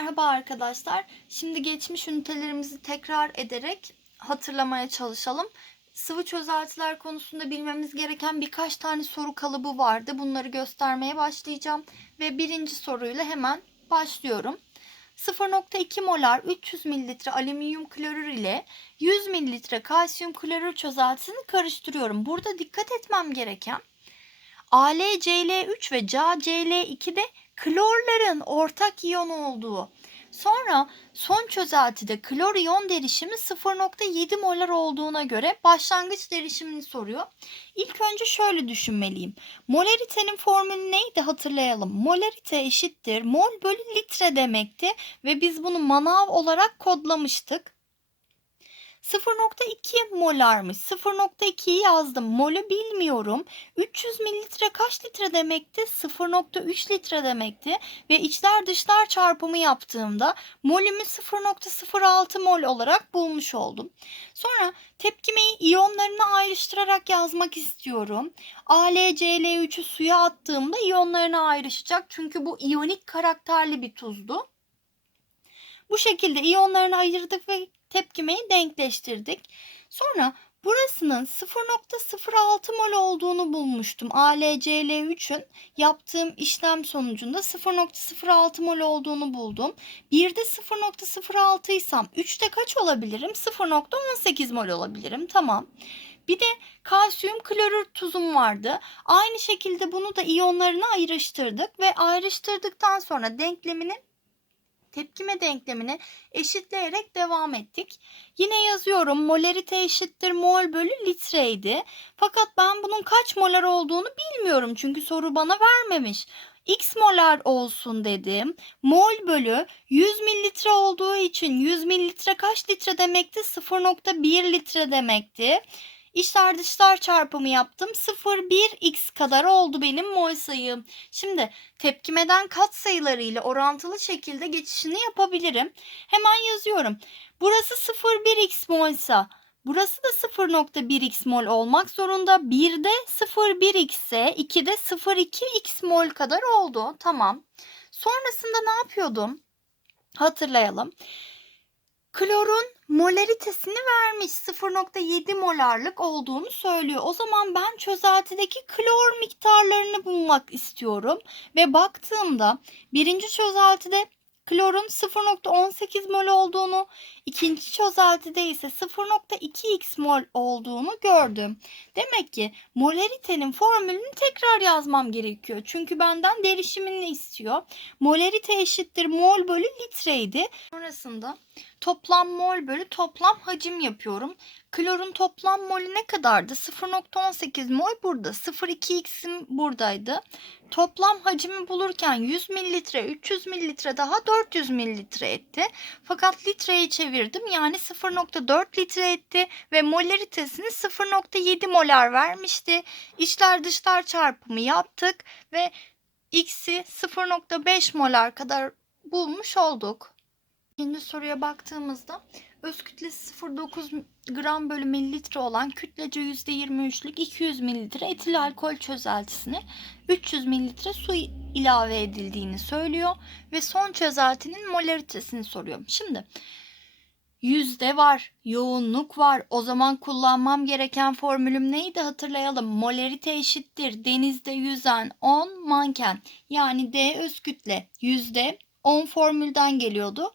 Merhaba arkadaşlar. Şimdi geçmiş ünitelerimizi tekrar ederek hatırlamaya çalışalım. Sıvı çözeltiler konusunda bilmemiz gereken birkaç tane soru kalıbı vardı. Bunları göstermeye başlayacağım ve birinci soruyla hemen başlıyorum. 0.2 molar 300 ml alüminyum klorür ile 100 ml kalsiyum klorür çözeltisini karıştırıyorum. Burada dikkat etmem gereken AlCl3 ve CaCl2'de klorların ortak iyon olduğu. Sonra son çözeltide klor iyon derişimi 0.7 molar olduğuna göre başlangıç derişimini soruyor. İlk önce şöyle düşünmeliyim. Molaritenin formülü neydi hatırlayalım. Molarite eşittir mol bölü litre demekti ve biz bunu manav olarak kodlamıştık. 0.2 molarmış. 0.2'yi yazdım. Molü bilmiyorum. 300 mililitre kaç litre demekti? 0.3 litre demekti. Ve içler dışlar çarpımı yaptığımda molümü 0.06 mol olarak bulmuş oldum. Sonra tepkimeyi iyonlarına ayrıştırarak yazmak istiyorum. AlCl3'ü suya attığımda iyonlarına ayrışacak. Çünkü bu iyonik karakterli bir tuzdu. Bu şekilde iyonlarını ayırdık ve tepkimeyi denkleştirdik. Sonra burasının 0.06 mol olduğunu bulmuştum. AlCl3'ün yaptığım işlem sonucunda 0.06 mol olduğunu buldum. 1'de 0.06 isem 3'te kaç olabilirim? 0.18 mol olabilirim. Tamam. Bir de kalsiyum klorür tuzum vardı. Aynı şekilde bunu da iyonlarına ayrıştırdık ve ayrıştırdıktan sonra denklemini tepkime denklemini eşitleyerek devam ettik. Yine yazıyorum molarite eşittir mol bölü litreydi. Fakat ben bunun kaç molar olduğunu bilmiyorum çünkü soru bana vermemiş. X molar olsun dedim. Mol bölü 100 mililitre olduğu için 100 mililitre kaç litre demekti? 0.1 litre demekti. İçler dışlar çarpımı yaptım. 0,1x kadar oldu benim mol sayım. Şimdi tepkimeden kat sayıları ile orantılı şekilde geçişini yapabilirim. Hemen yazıyorum. Burası 0,1x molsa burası da 0,1x mol olmak zorunda. 1'de 0,1x ise 2'de 0,2x mol kadar oldu. Tamam. Sonrasında ne yapıyordum? Hatırlayalım. Klorun molaritesini vermiş 0.7 molarlık olduğunu söylüyor. O zaman ben çözeltideki klor miktarlarını bulmak istiyorum. Ve baktığımda birinci çözeltide klorun 0.18 mol olduğunu, ikinci çözeltide ise 0.2x mol olduğunu gördüm. Demek ki molaritenin formülünü tekrar yazmam gerekiyor. Çünkü benden derişimini istiyor. Molarite eşittir mol bölü litreydi. Sonrasında toplam mol bölü toplam hacim yapıyorum. Klorun toplam molü ne kadardı? 0.18 mol burada. 0.2x'im buradaydı. Toplam hacimi bulurken 100 mililitre, 300 mililitre daha 400 mililitre etti. Fakat litreyi çevirdim. Yani 0.4 litre etti ve molaritesini 0.7 molar vermişti. İçler dışlar çarpımı yaptık ve x'i 0.5 molar kadar bulmuş olduk. İkinci soruya baktığımızda öz kütlesi 0.9 gram bölü mililitre olan kütlece %23'lük 200 mililitre etil alkol çözeltisine 300 mililitre su ilave edildiğini söylüyor ve son çözeltinin molaritesini soruyor. Şimdi yüzde var, yoğunluk var. O zaman kullanmam gereken formülüm neydi hatırlayalım. Molarite eşittir denizde yüzen 10 manken yani D öz kütle yüzde 10 formülden geliyordu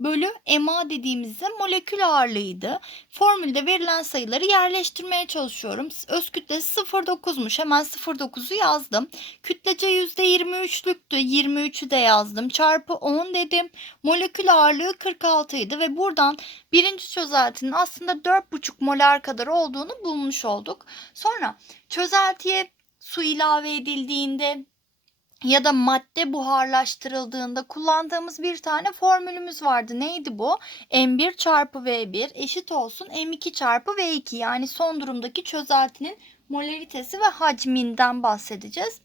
bölü MA dediğimizde molekül ağırlığıydı. Formülde verilen sayıları yerleştirmeye çalışıyorum. Öz kütlesi 0.9'muş. Hemen 0.9'u yazdım. Kütlece %23'lüktü. 23'ü de yazdım. Çarpı 10 dedim. Molekül ağırlığı 46 idi ve buradan birinci çözeltinin aslında 4.5 molar kadar olduğunu bulmuş olduk. Sonra çözeltiye su ilave edildiğinde ya da madde buharlaştırıldığında kullandığımız bir tane formülümüz vardı. Neydi bu? M1 çarpı V1 eşit olsun M2 çarpı V2 yani son durumdaki çözeltinin molaritesi ve hacminden bahsedeceğiz.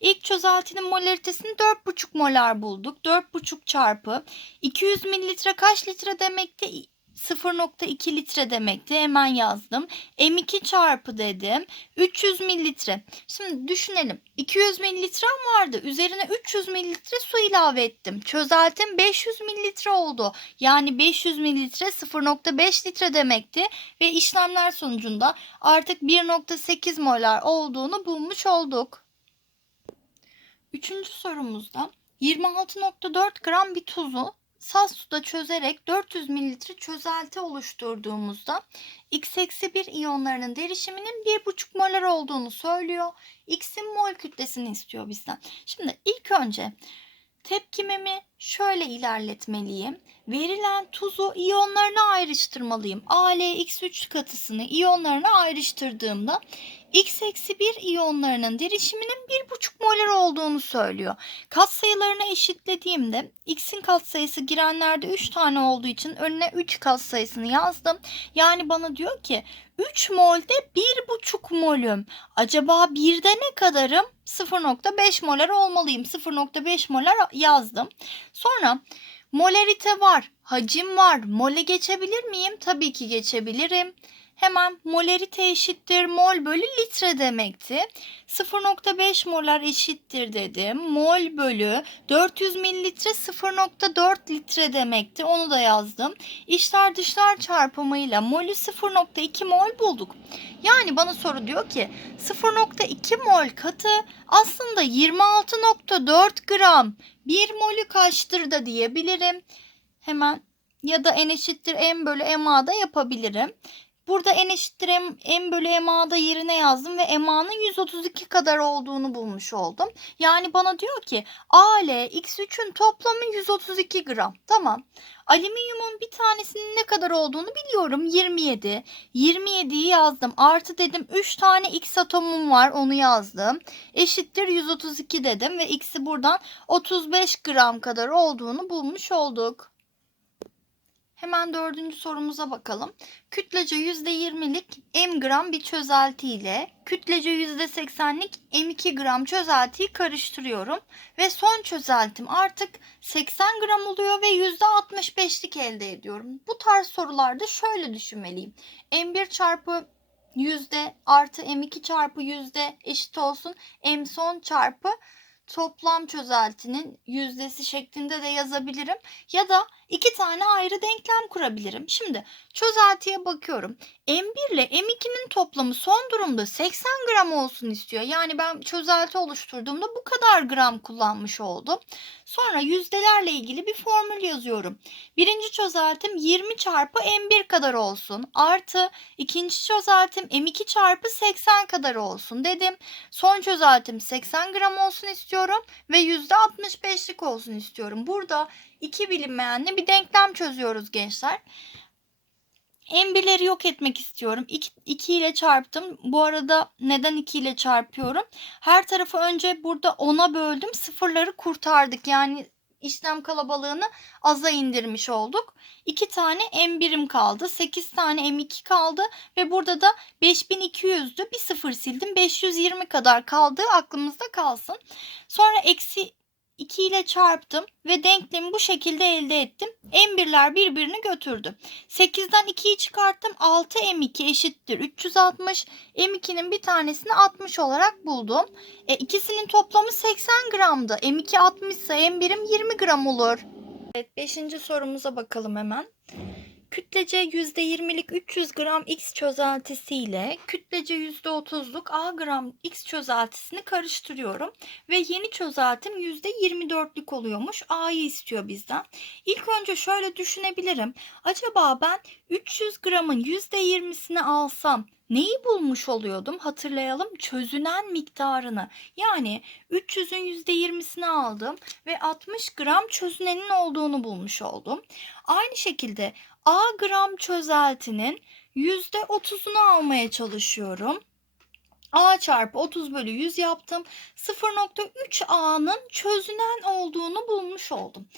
İlk çözeltinin molaritesini 4,5 molar bulduk. 4,5 çarpı 200 mililitre kaç litre demekti? 0.2 litre demekti. Hemen yazdım. M2 çarpı dedim. 300 mililitre. Şimdi düşünelim. 200 mililitrem vardı. Üzerine 300 mililitre su ilave ettim. Çözeltim 500 mililitre oldu. Yani 500 mililitre 0.5 litre demekti. Ve işlemler sonucunda artık 1.8 molar olduğunu bulmuş olduk. Üçüncü sorumuzda 26.4 gram bir tuzu saz suda çözerek 400 mililitre çözelti oluşturduğumuzda X eksi 1 iyonlarının derişiminin 1,5 molar olduğunu söylüyor. X'in mol kütlesini istiyor bizden. Şimdi ilk önce tepkimemi şöyle ilerletmeliyim. Verilen tuzu iyonlarına ayrıştırmalıyım. AlX3 katısını iyonlarına ayrıştırdığımda X eksi 1 iyonlarının derişiminin 1,5 molar olduğunu söylüyor. Katsayılarını eşitlediğimde X'in katsayısı girenlerde 3 tane olduğu için önüne 3 katsayısını yazdım. Yani bana diyor ki 3 molde 1,5 molüm. Acaba birde ne kadarım? 0.5 molar olmalıyım. 0.5 molar yazdım. Sonra molarite var, hacim var. Mole geçebilir miyim? Tabii ki geçebilirim. Hemen molarite eşittir mol bölü litre demekti. 0.5 molar eşittir dedim. Mol bölü 400 mililitre 0.4 litre demekti. Onu da yazdım. İçler dışlar çarpımıyla molü 0.2 mol bulduk. Yani bana soru diyor ki 0.2 mol katı aslında 26.4 gram. 1 molü kaçtır da diyebilirim. Hemen ya da n eşittir m bölü ma da yapabilirim. Burada n eşittir m, m bölü ma'da yerine yazdım ve ma'nın 132 kadar olduğunu bulmuş oldum. Yani bana diyor ki A ile X3'ün toplamı 132 gram. Tamam. Alüminyumun bir tanesinin ne kadar olduğunu biliyorum. 27. 27'yi yazdım. Artı dedim 3 tane X atomum var onu yazdım. Eşittir 132 dedim ve X'i buradan 35 gram kadar olduğunu bulmuş olduk. Hemen dördüncü sorumuza bakalım. Kütlece %20'lik m gram bir çözelti ile kütlece %80'lik m2 gram çözeltiyi karıştırıyorum. Ve son çözeltim artık 80 gram oluyor ve %65'lik elde ediyorum. Bu tarz sorularda şöyle düşünmeliyim. m1 çarpı yüzde artı m2 çarpı yüzde eşit olsun m son çarpı toplam çözeltinin yüzdesi şeklinde de yazabilirim. Ya da iki tane ayrı denklem kurabilirim. Şimdi çözeltiye bakıyorum. M1 ile M2'nin toplamı son durumda 80 gram olsun istiyor. Yani ben çözelti oluşturduğumda bu kadar gram kullanmış oldum. Sonra yüzdelerle ilgili bir formül yazıyorum. Birinci çözeltim 20 çarpı M1 kadar olsun. Artı ikinci çözeltim M2 çarpı 80 kadar olsun dedim. Son çözeltim 80 gram olsun istiyorum ve %65'lik olsun istiyorum. Burada iki bilinmeyenle bir denklem çözüyoruz gençler. M1'leri yok etmek istiyorum. 2, 2 ile çarptım. Bu arada neden 2 ile çarpıyorum? Her tarafı önce burada 10'a böldüm. Sıfırları kurtardık. Yani işlem kalabalığını aza indirmiş olduk. 2 tane M1'im kaldı. 8 tane M2 kaldı. Ve burada da 5200'dü. Bir sıfır sildim. 520 kadar kaldığı aklımızda kalsın. Sonra eksi 2 ile çarptım ve denklemi bu şekilde elde ettim. M1'ler birbirini götürdü. 8'den 2'yi çıkarttım. 6 M2 eşittir 360. M2'nin bir tanesini 60 olarak buldum. E, ikisinin toplamı 80 gramdı. M2 60 ise M1'im 20 gram olur. Evet 5. sorumuza bakalım hemen. Kütlece %20'lik 300 gram X çözeltisi ile kütlece %30'luk A gram X çözeltisini karıştırıyorum. Ve yeni çözeltim %24'lük oluyormuş. A'yı istiyor bizden. İlk önce şöyle düşünebilirim. Acaba ben 300 gramın %20'sini alsam neyi bulmuş oluyordum? Hatırlayalım çözünen miktarını. Yani 300'ün %20'sini aldım ve 60 gram çözünenin olduğunu bulmuş oldum. Aynı şekilde A gram çözeltinin %30'unu almaya çalışıyorum. A çarpı 30 bölü 100 yaptım. 0.3 A'nın çözünen olduğunu bulmuş oldum.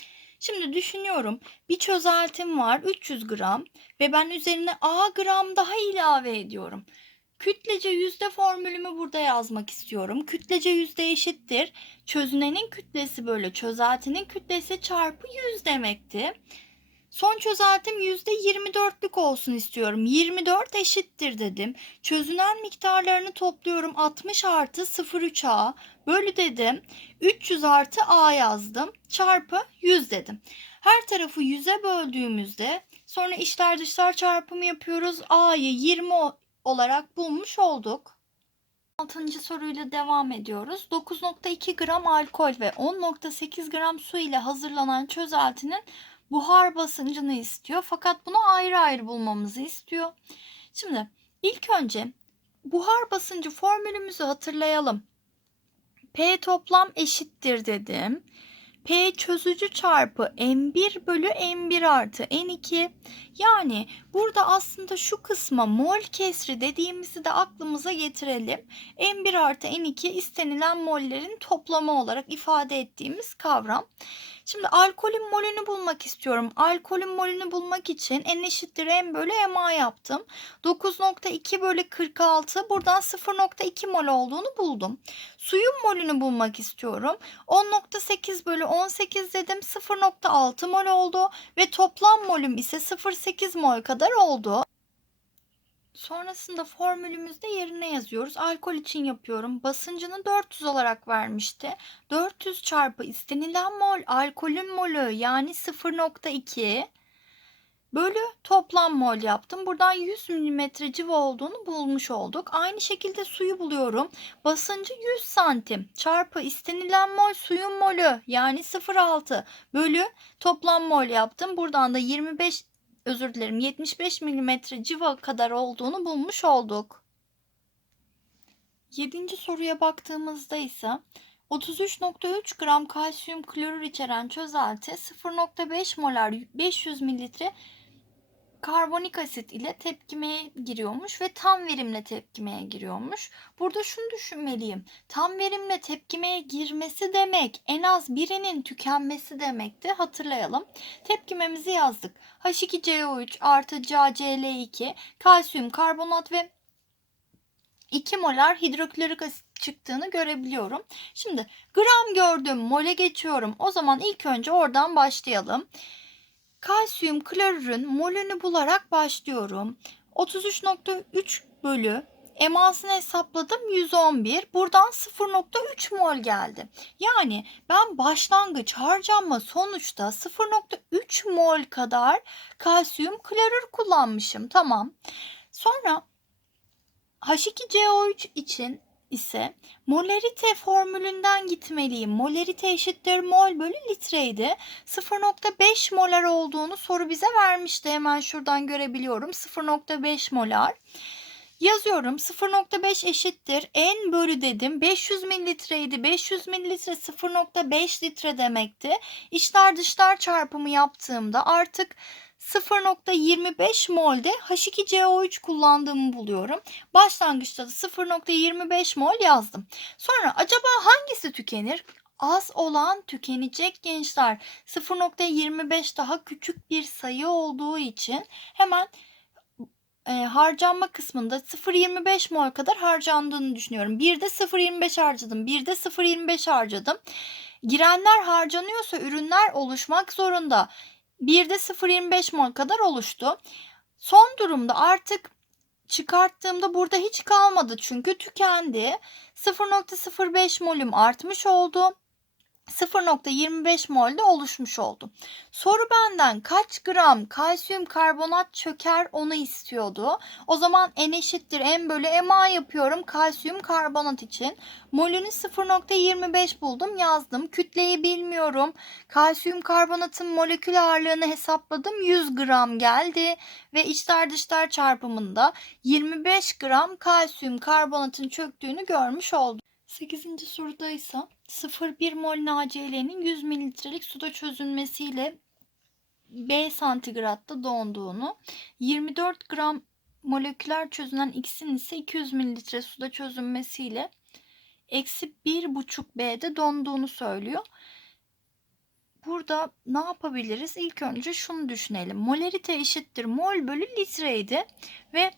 Şimdi düşünüyorum bir çözeltim var 300 gram ve ben üzerine A gram daha ilave ediyorum. Kütlece yüzde formülümü burada yazmak istiyorum. Kütlece yüzde eşittir. Çözünenin kütlesi böyle çözeltinin kütlesi çarpı 100 demekti. Son çözeltim %24'lük olsun istiyorum. 24 eşittir dedim. Çözünen miktarlarını topluyorum. 60 artı 0,3A bölü dedim. 300 artı A yazdım. Çarpı 100 dedim. Her tarafı 100'e böldüğümüzde sonra içler dışlar çarpımı yapıyoruz. A'yı 20 olarak bulmuş olduk. 6. soruyla devam ediyoruz. 9.2 gram alkol ve 10.8 gram su ile hazırlanan çözeltinin buhar basıncını istiyor. Fakat bunu ayrı ayrı bulmamızı istiyor. Şimdi ilk önce buhar basıncı formülümüzü hatırlayalım. P toplam eşittir dedim. P çözücü çarpı M1 bölü M1 artı N2. Yani burada aslında şu kısma mol kesri dediğimizi de aklımıza getirelim. M1 artı N2 istenilen mollerin toplamı olarak ifade ettiğimiz kavram. Şimdi alkolün molünü bulmak istiyorum. Alkolün molünü bulmak için n eşittir m bölü ma yaptım. 9.2 bölü 46 buradan 0.2 mol olduğunu buldum. Suyun molünü bulmak istiyorum. 10.8 bölü 18 dedim 0.6 mol oldu ve toplam molüm ise 0.8 mol kadar oldu. Sonrasında formülümüzde yerine yazıyoruz. Alkol için yapıyorum. Basıncını 400 olarak vermişti. 400 çarpı istenilen mol alkolün molü yani 0.2 bölü toplam mol yaptım. Buradan 100 mm civa olduğunu bulmuş olduk. Aynı şekilde suyu buluyorum. Basıncı 100 santim çarpı istenilen mol suyun molü yani 0.6 bölü toplam mol yaptım. Buradan da 25 özür dilerim 75 mm civa kadar olduğunu bulmuş olduk. Yedinci soruya baktığımızda ise 33.3 gram kalsiyum klorür içeren çözelti 0.5 molar 500 mililitre karbonik asit ile tepkimeye giriyormuş ve tam verimle tepkimeye giriyormuş. Burada şunu düşünmeliyim. Tam verimle tepkimeye girmesi demek en az birinin tükenmesi demekti. Hatırlayalım. Tepkimemizi yazdık. H2CO3 artı CaCl2 kalsiyum karbonat ve 2 molar hidroklorik asit çıktığını görebiliyorum. Şimdi gram gördüm, mole geçiyorum. O zaman ilk önce oradan başlayalım. Kalsiyum klorürün molünü bularak başlıyorum. 33.3 bölü emasını hesapladım 111. Buradan 0.3 mol geldi. Yani ben başlangıç harcanma sonuçta 0.3 mol kadar kalsiyum klorür kullanmışım. Tamam. Sonra H2CO3 için ise molarite formülünden gitmeliyim. Molarite eşittir mol bölü litreydi. 0.5 molar olduğunu soru bize vermişti. Hemen şuradan görebiliyorum. 0.5 molar. Yazıyorum 0.5 eşittir n bölü dedim 500 mililitreydi 500 mililitre 0.5 litre demekti İçler dışlar çarpımı yaptığımda artık 0.25 molde H2CO3 kullandığımı buluyorum. Başlangıçta da 0.25 mol yazdım. Sonra acaba hangisi tükenir? Az olan tükenecek gençler. 0.25 daha küçük bir sayı olduğu için hemen e, harcanma kısmında 0.25 mol kadar harcandığını düşünüyorum. Bir de 0.25 harcadım. Bir de 0.25 harcadım. Girenler harcanıyorsa ürünler oluşmak zorunda. Bir de 0.25 mol kadar oluştu. Son durumda artık çıkarttığımda burada hiç kalmadı çünkü tükendi. 0.05 molüm artmış oldu. 0.25 molde oluşmuş oldu. Soru benden kaç gram kalsiyum karbonat çöker onu istiyordu. O zaman N eşittir M bölü MA yapıyorum kalsiyum karbonat için. Molünü 0.25 buldum yazdım. Kütleyi bilmiyorum. Kalsiyum karbonatın molekül ağırlığını hesapladım. 100 gram geldi ve içler dışlar çarpımında 25 gram kalsiyum karbonatın çöktüğünü görmüş oldum. 8. soruda ise 0,1 mol NaCl'nin 100 mililitrelik suda çözülmesiyle B santigratta donduğunu, 24 gram moleküler çözünen X'in ise 200 mililitre suda çözünmesiyle eksi 1,5 B'de donduğunu söylüyor. Burada ne yapabiliriz? İlk önce şunu düşünelim. Molarite eşittir mol bölü litreydi ve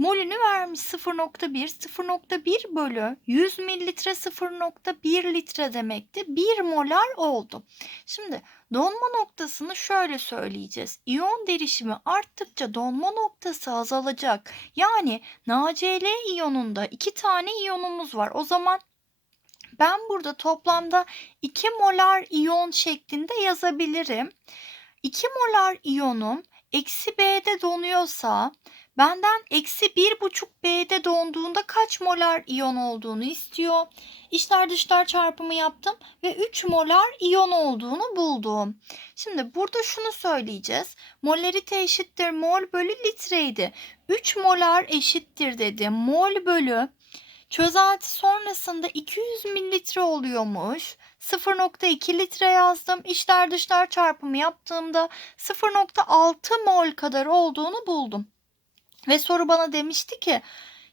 molünü vermiş 0.1. 0.1 bölü 100 mililitre 0.1 litre demekti. 1 molar oldu. Şimdi donma noktasını şöyle söyleyeceğiz. İyon derişimi arttıkça donma noktası azalacak. Yani NaCl iyonunda iki tane iyonumuz var. O zaman ben burada toplamda 2 molar iyon şeklinde yazabilirim. 2 molar iyonum eksi B'de donuyorsa benden eksi 1,5 B'de donduğunda kaç molar iyon olduğunu istiyor. İçler dışlar çarpımı yaptım ve 3 molar iyon olduğunu buldum. Şimdi burada şunu söyleyeceğiz. Molarite eşittir mol bölü litreydi. 3 molar eşittir dedi. Mol bölü Çözelti sonrasında 200 mililitre oluyormuş. 0.2 litre yazdım. İçler dışlar çarpımı yaptığımda 0.6 mol kadar olduğunu buldum. Ve soru bana demişti ki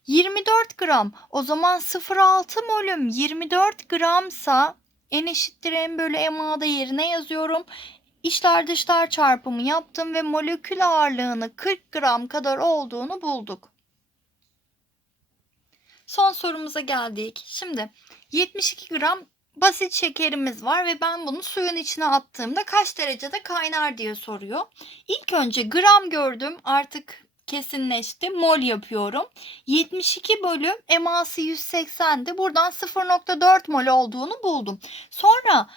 24 gram. O zaman 0.6 molüm 24 gramsa n eşittir m bölü ma'da yerine yazıyorum. İçler dışlar çarpımı yaptım ve molekül ağırlığını 40 gram kadar olduğunu bulduk. Son sorumuza geldik. Şimdi 72 gram basit şekerimiz var ve ben bunu suyun içine attığımda kaç derecede kaynar diye soruyor. İlk önce gram gördüm artık kesinleşti. Mol yapıyorum. 72 bölü eması 180'di. Buradan 0.4 mol olduğunu buldum. Sonra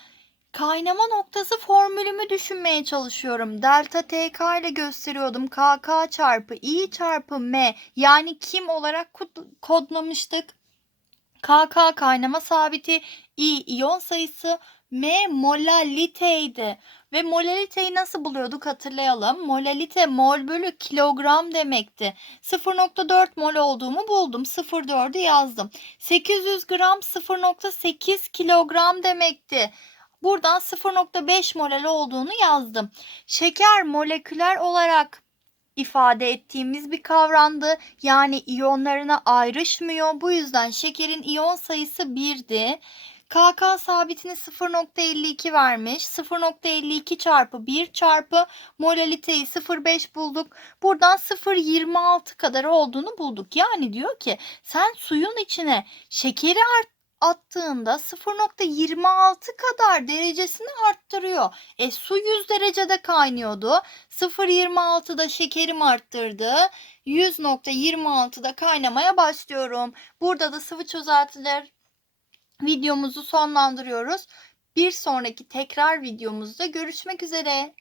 kaynama noktası formülümü düşünmeye çalışıyorum. Delta TK ile gösteriyordum. KK çarpı I çarpı M yani kim olarak kodlamıştık? KK kaynama sabiti, I iyon sayısı, M molaliteydi. Ve molaliteyi nasıl buluyorduk hatırlayalım. Molalite mol bölü kilogram demekti. 0.4 mol olduğumu buldum. 0.4'ü yazdım. 800 gram 0.8 kilogram demekti. Buradan 0.5 molal olduğunu yazdım. Şeker moleküler olarak ifade ettiğimiz bir kavramdı. Yani iyonlarına ayrışmıyor. Bu yüzden şekerin iyon sayısı 1'di. KK sabitini 0.52 vermiş. 0.52 çarpı 1 çarpı molaliteyi 0.5 bulduk. Buradan 0.26 kadar olduğunu bulduk. Yani diyor ki sen suyun içine şekeri art attığında 0.26 kadar derecesini arttırıyor. E su 100 derecede kaynıyordu. 0.26'da şekerim arttırdı. 100.26'da kaynamaya başlıyorum. Burada da sıvı çözeltiler videomuzu sonlandırıyoruz. Bir sonraki tekrar videomuzda görüşmek üzere.